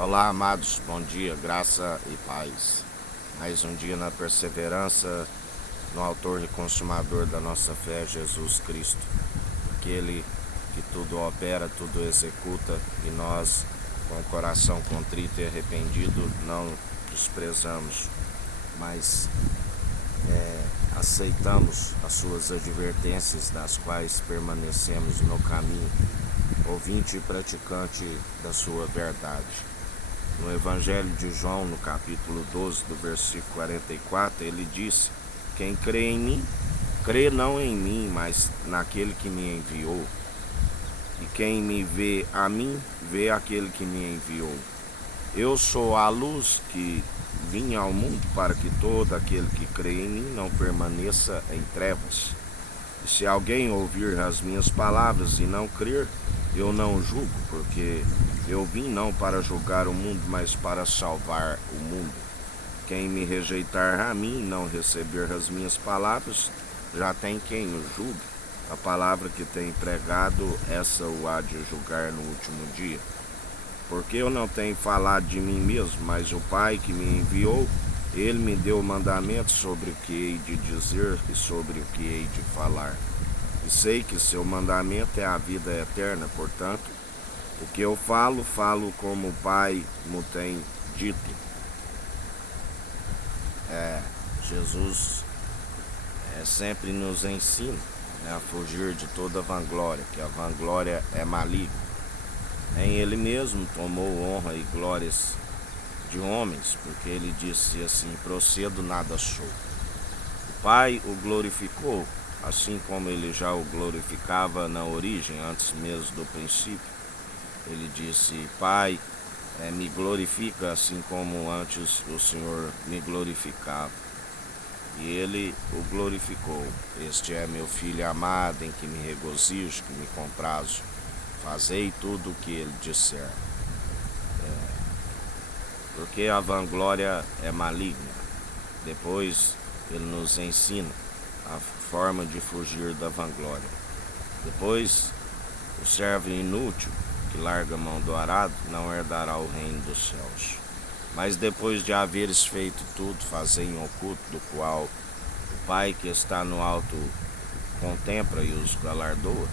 Olá, amados, bom dia, graça e paz. Mais um dia na perseverança no autor e consumador da nossa fé, Jesus Cristo. Aquele que tudo opera, tudo executa, e nós, com o coração contrito e arrependido, não desprezamos, mas aceitamos as suas advertências, das quais permanecemos no caminho, ouvinte e praticante da sua verdade. No Evangelho de João, no capítulo 12, do versículo 44, ele disse: quem crê em mim, crê não em mim, mas naquele que me enviou. E quem me vê a mim, vê aquele que me enviou. Eu sou a luz que vim ao mundo para que todo aquele que crê em mim não permaneça em trevas. E se alguém ouvir as minhas palavras e não crer, eu não julgo, porque eu vim não para julgar o mundo, mas para salvar o mundo. Quem me rejeitar a mim e não receber as minhas palavras, já tem quem o julgue. A palavra que tem pregado, essa o há de julgar no último dia. Porque eu não tenho falado de mim mesmo, mas o Pai que me enviou, ele me deu mandamentos sobre o que hei de dizer e sobre o que hei de falar. E sei que seu mandamento é a vida eterna, portanto, o que eu falo, falo como o Pai me tem dito. Jesus sempre nos ensina a fugir de toda vanglória, que a vanglória é maligna. Em ele mesmo tomou honra e glórias de homens, porque ele disse assim: procedo, nada sou. O Pai o glorificou, assim como ele já o glorificava na origem, antes mesmo do princípio. Ele disse: Pai, me glorifica assim como antes o Senhor me glorificava. E ele o glorificou. Este é meu filho amado, em que me regozijo, que me comprazo. Fazei tudo o que ele disser. Porque a vanglória é maligna. Depois ele nos ensina a forma de fugir da vanglória. Depois, o servo inútil, que larga a mão do arado, não herdará o reino dos céus. Mas depois de haveres feito tudo, fazei em oculto, do qual o Pai que está no alto contempla e os galardoa.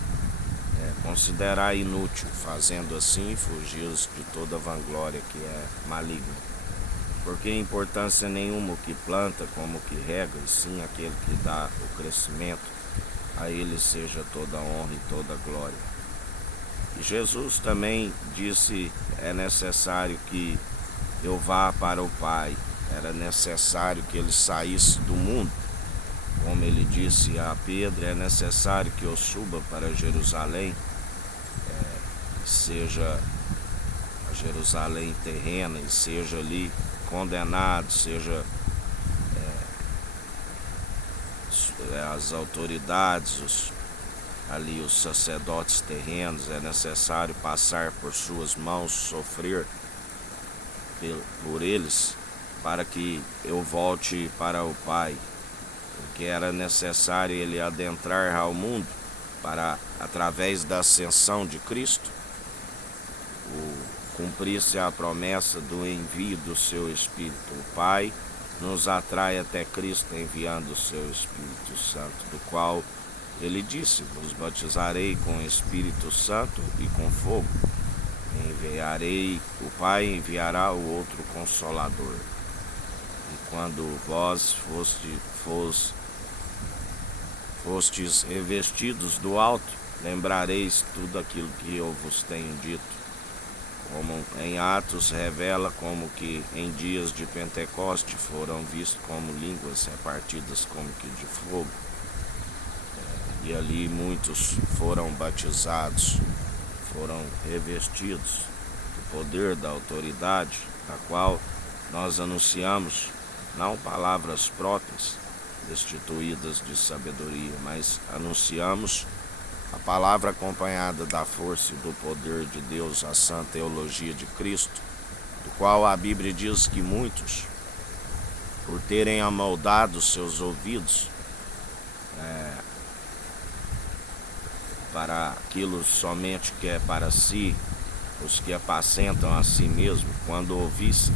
Considerai inútil, fazendo assim, fugis de toda vanglória que é maligna. Porque importância nenhuma o que planta como o que rega, e sim aquele que dá o crescimento, a ele seja toda honra e toda glória. E Jesus também disse: é necessário que eu vá para o Pai, era necessário que ele saísse do mundo. Como ele disse a Pedro, é necessário que eu suba para Jerusalém, seja a Jerusalém terrena, e seja ali condenado, seja as autoridades, os sacerdotes terrenos, é necessário passar por suas mãos, sofrer por eles, para que eu volte para o Pai. Porque era necessário ele adentrar ao mundo para, através da ascensão de Cristo, cumprir-se a promessa do envio do seu Espírito. O Pai nos atrai até Cristo enviando o seu Espírito Santo, do qual ele disse: vos batizarei com o Espírito Santo e com fogo. O Pai enviará o outro Consolador. E quando vós fostes revestidos do alto, lembrareis tudo aquilo que eu vos tenho dito. Como em Atos revela como que em dias de Pentecoste foram vistos como línguas repartidas como que de fogo. E ali muitos foram batizados, foram revestidos do poder, da autoridade, da qual nós anunciamos não palavras próprias, destituídas de sabedoria, mas anunciamos a palavra acompanhada da força e do poder de Deus, a santa teologia de Cristo, do qual a Bíblia diz que muitos, por terem amoldado seus ouvidos para aquilo somente que é para si, os que apacentam a si mesmo, quando ouvissem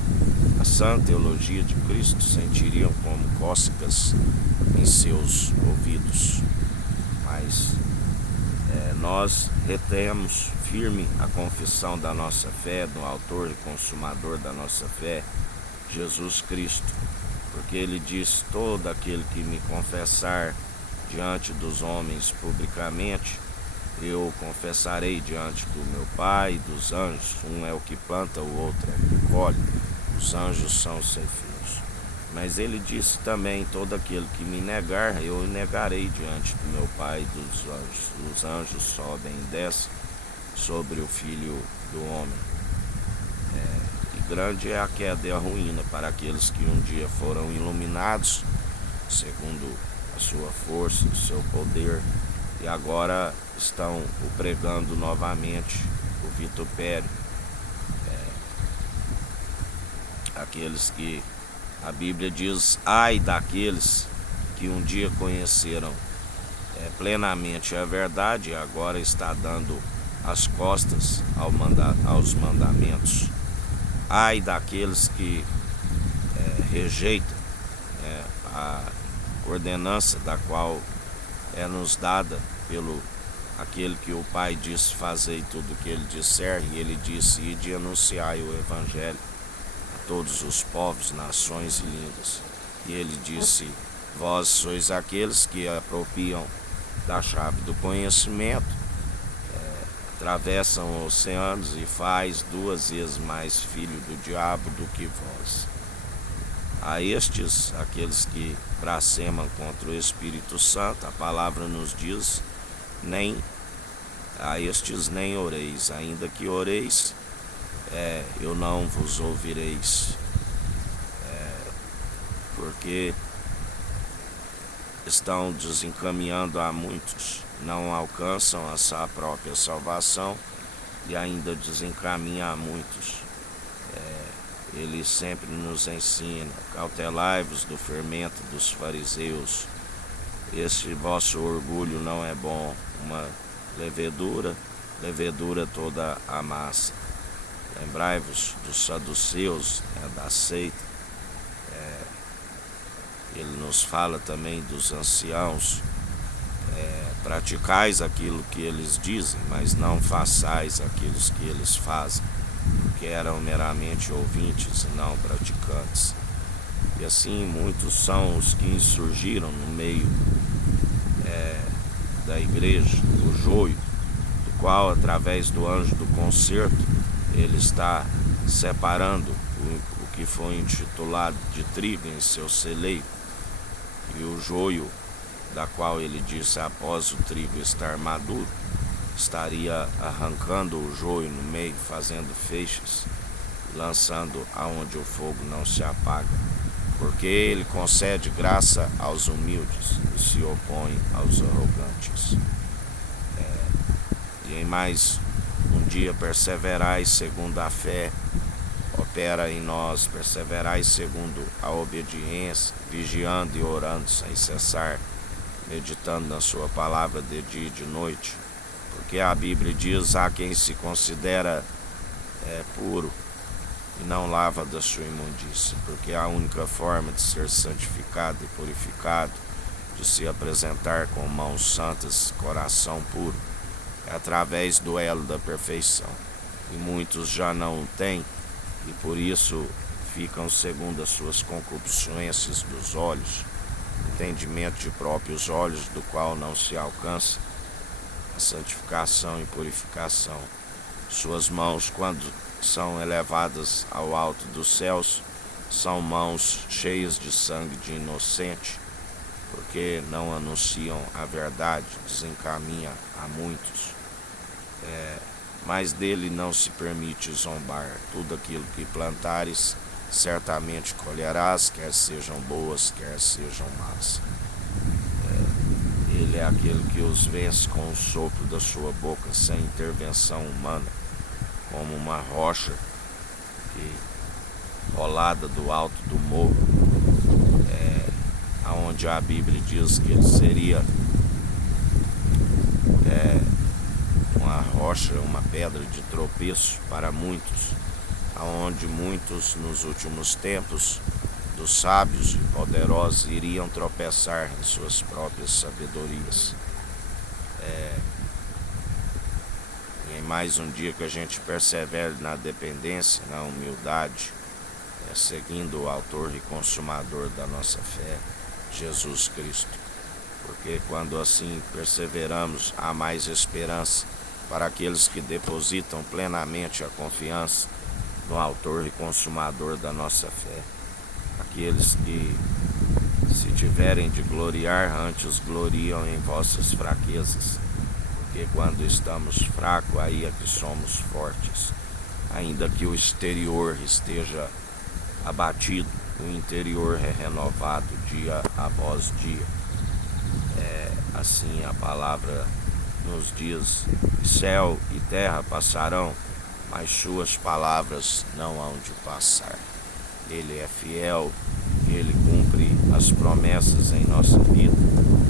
a sã teologia de Cristo, sentiriam como cócegas em seus ouvidos. Mas nós retemos firme a confissão da nossa fé, do autor e consumador da nossa fé, Jesus Cristo, porque ele diz: todo aquele que me confessar diante dos homens publicamente, eu confessarei diante do meu Pai e dos anjos. Um é o que planta, o outro é o que colhe. Os anjos são os ceifeiros. Mas ele disse também: todo aquele que me negar, eu o negarei diante do meu Pai e dos anjos. Os anjos sobem e descem sobre o Filho do Homem. E grande é a queda e a ruína para aqueles que um dia foram iluminados, segundo a sua força, o seu poder, e agora estão o pregando novamente, o vitupério. Aqueles que a Bíblia diz: ai daqueles que um dia conheceram plenamente a verdade e agora está dando as costas aos mandamentos. Ai daqueles que rejeitam a ordenança da qual é nos dada pelo aquele que o Pai disse: fazei tudo o que ele disser, e ele disse: ide e anunciai o Evangelho a todos os povos, nações e línguas. E ele disse: vós sois aqueles que apropriam da chave do conhecimento, atravessam oceanos e faz 2 vezes mais filho do diabo do que vós. A estes, aqueles que blasfemam contra o Espírito Santo, a palavra nos diz: a estes nem oreis, ainda que oreis, eu não vos ouvireis, porque estão desencaminhando a muitos, não alcançam a sua própria salvação e ainda desencaminham a muitos. Ele sempre nos ensina: cautelai-vos do fermento dos fariseus. Este vosso orgulho não é bom, uma levedura toda a massa. Lembrai-vos dos saduceus, da seita. Ele nos fala também dos anciãos: praticais aquilo que eles dizem, mas não façais aquilo que eles fazem, porque eram meramente ouvintes e não praticantes. E assim muitos são os que insurgiram no meio da igreja, o joio, do qual, através do anjo do concerto, ele está separando o que foi intitulado de trigo em seu celeiro, e o joio, da qual ele disse: após o trigo estar maduro, estaria arrancando o joio no meio, fazendo feixes, lançando aonde o fogo não se apaga, porque ele concede graça aos humildes e se opõe aos arrogantes. E em mais um dia: perseverai segundo a fé, opera em nós, perseverai segundo a obediência, vigiando e orando sem cessar, meditando na sua palavra de dia e de noite, porque a Bíblia diz: há quem se considera puro e não lava da sua imundícia, porque a única forma de ser santificado e purificado, de se apresentar com mãos santas, coração puro, é através do elo da perfeição. E muitos já não o têm, e por isso ficam segundo as suas concupiscências dos olhos, entendimento de próprios olhos, do qual não se alcança a santificação e purificação. Suas mãos, quando são elevadas ao alto dos céus, são mãos cheias de sangue de inocente, porque não anunciam a verdade, desencaminha a muitos. Mas dele não se permite zombar. Tudo aquilo que plantares, certamente colherás, quer sejam boas, quer sejam más. Ele é aquele que os vence com o sopro da sua boca, sem intervenção humana, como uma rocha que, rolada do alto do morro, aonde a Bíblia diz que ele seria uma uma rocha, uma pedra de tropeço para muitos, aonde muitos nos últimos tempos dos sábios e poderosos iriam tropeçar em suas próprias sabedorias. E em mais um dia que a gente persevere na dependência, na humildade, seguindo o autor e consumador da nossa fé, Jesus Cristo. Porque quando assim perseveramos, há mais esperança para aqueles que depositam plenamente a confiança no autor e consumador da nossa fé. Aqueles que, se tiverem de gloriar, antes gloriam em vossas fraquezas, porque quando estamos fracos, aí é que somos fortes. Ainda que o exterior esteja abatido, o interior é renovado dia após dia. Assim a palavra nos diz: céu e terra passarão, mas suas palavras não hão de passar. Ele é fiel, ele cumpre as promessas em nossa vida.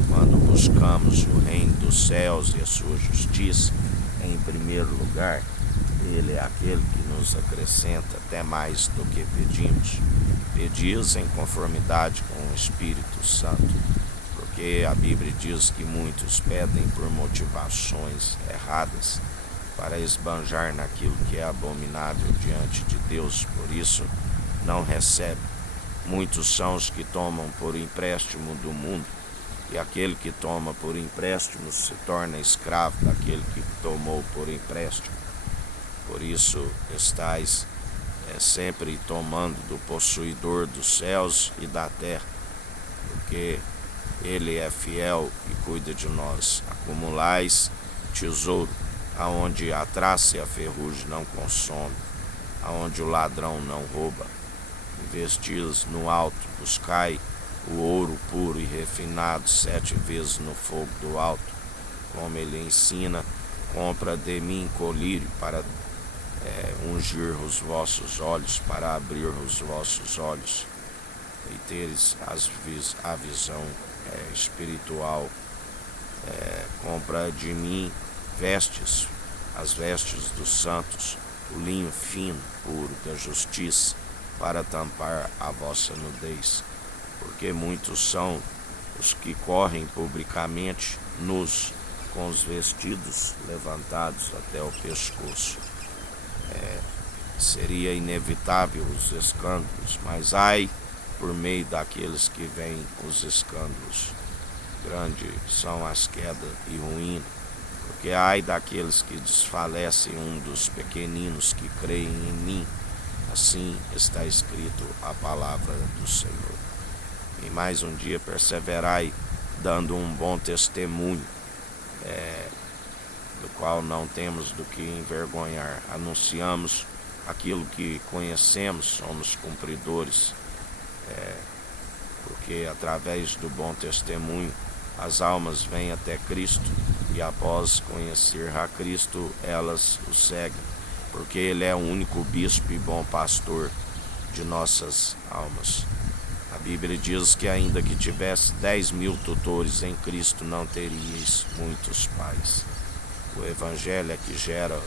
Quando buscamos o reino dos céus e a sua justiça em primeiro lugar, ele é aquele que nos acrescenta até mais do que pedimos. Pedis em conformidade com o Espírito Santo, porque a Bíblia diz que muitos pedem por motivações erradas, para esbanjar naquilo que é abominável diante de Deus, por isso não recebe. Muitos são os que tomam por empréstimo do mundo, e aquele que toma por empréstimo se torna escravo daquele que tomou por empréstimo. Por isso estais sempre tomando do possuidor dos céus e da terra, porque ele é fiel e cuida de nós. Acumulais tesouro, aonde a traça e a ferrugem não consome, aonde o ladrão não rouba. Investis no alto, buscai o ouro puro e refinado 7 vezes no fogo do alto, como ele ensina: compra de mim colírio para ungir os vossos olhos, para abrir os vossos olhos e teres a visão espiritual. Compra de mim vestes, as vestes dos santos, o linho fino, puro da justiça, para tampar a vossa nudez, porque muitos são os que correm publicamente nus, com os vestidos levantados até o pescoço. Seria inevitável os escândalos, mas ai por meio daqueles que veem os escândalos. Grandes são as quedas e ruína, porque ai daqueles que desfalecem um dos pequeninos que creem em mim. Assim está escrito a palavra do Senhor. E mais um dia perseverai, dando um bom testemunho, do qual não temos do que envergonhar. Anunciamos aquilo que conhecemos, somos cumpridores, porque através do bom testemunho as almas vêm até Cristo, e após conhecer a Cristo, elas o seguem, porque ele é o único bispo e bom pastor de nossas almas. A Bíblia diz que ainda que tivesse 10.000 tutores em Cristo, não teríeis muitos pais. O Evangelho é que gera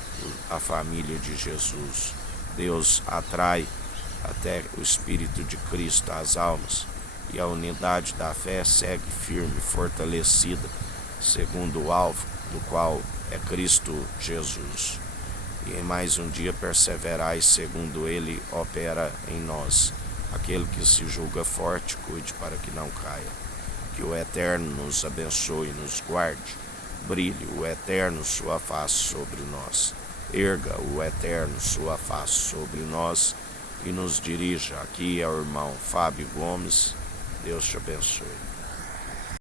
a família de Jesus. Deus atrai até o Espírito de Cristo às almas, e a unidade da fé segue firme, fortalecida, segundo o alvo, do qual é Cristo Jesus. E em mais um dia perseverai, segundo ele opera em nós. Aquele que se julga forte, cuide para que não caia. Que o Eterno nos abençoe e nos guarde. Brilhe o Eterno sua face sobre nós. Erga o Eterno sua face sobre nós e nos dirija. Aqui é o irmão Fábio Gomes. Deus te abençoe.